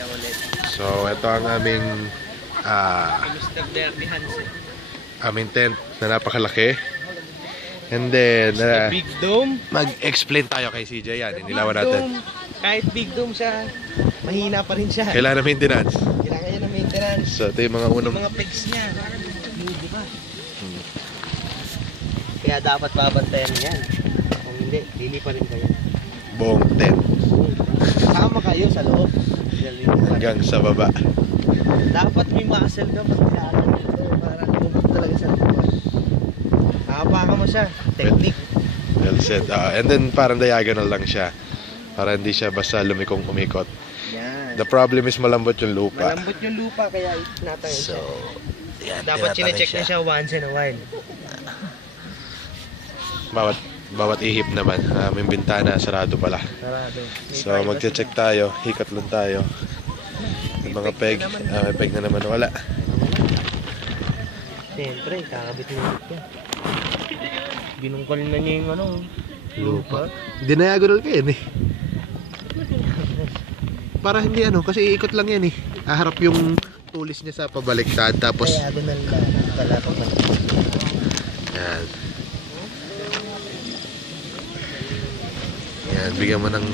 Kuya ulit. So, ito ang aming Mr. Derby Hansen. aming tent na napakalaki. And then, Big Dome. mag-explain tayo kay CJ yan. Inilawan Big natin. Dome. Kahit Big Dome siya, mahina pa rin siya. Kailangan na maintenance. Kailangan niya ng maintenance. So, ito yung mga unang... Yung mga pegs niya. Di ba? Kaya dapat babantayan yan. Kung hindi, lili pa rin kayo. buong tent. Sama kayo sa loob. Hanggang sa baba. Dapat may muscle ka pag nilakan dito para lumot talaga sa loob. Nakapakan mo siya. Technique. Well said. And then parang diagonal lang siya. Para hindi siya basta lumikong umikot. Yan. The problem is malambot yung lupa. Malambot yung lupa kaya itinatayo So, siya. yan, Dapat tinatangay chinecheck na siya once in a while. Bawat ihip naman, may bintana, sarado pala. Sarado. So, magche-check tayo, hikat lang tayo. Yung mga peg, may peg na naman wala. Siyempre, kakabit mo ito. Binungkal na niya yung ano, lupa. Diagonal ka yan eh. Para hindi ano, kasi iikot lang yan eh. Aharap yung tulis niya sa pabaliktad, tapos... Diagonal lang pala pag Yan. Yan, bigyan mo ng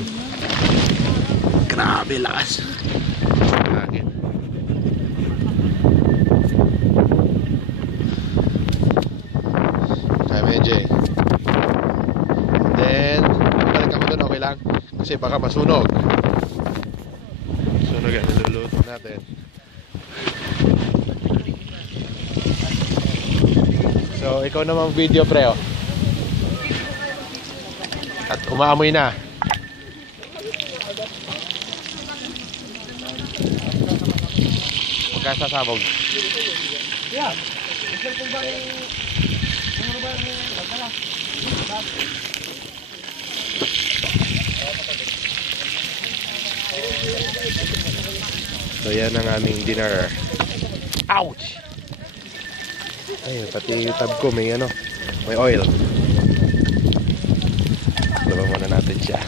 grabe lakas. Hangin. Kaya mo yan, Jay. Then, balik ako doon, okay lang? Kasi baka masunog. Sunog yan, niluluto natin. So, ikaw namang video, pre, oh. At umaamoy na. Huwag ka sasabog. Yeah. So, yan ang aming dinner. Ouch! Ay, pati yung tab ko may ano, may oil. Laban muna natin siya.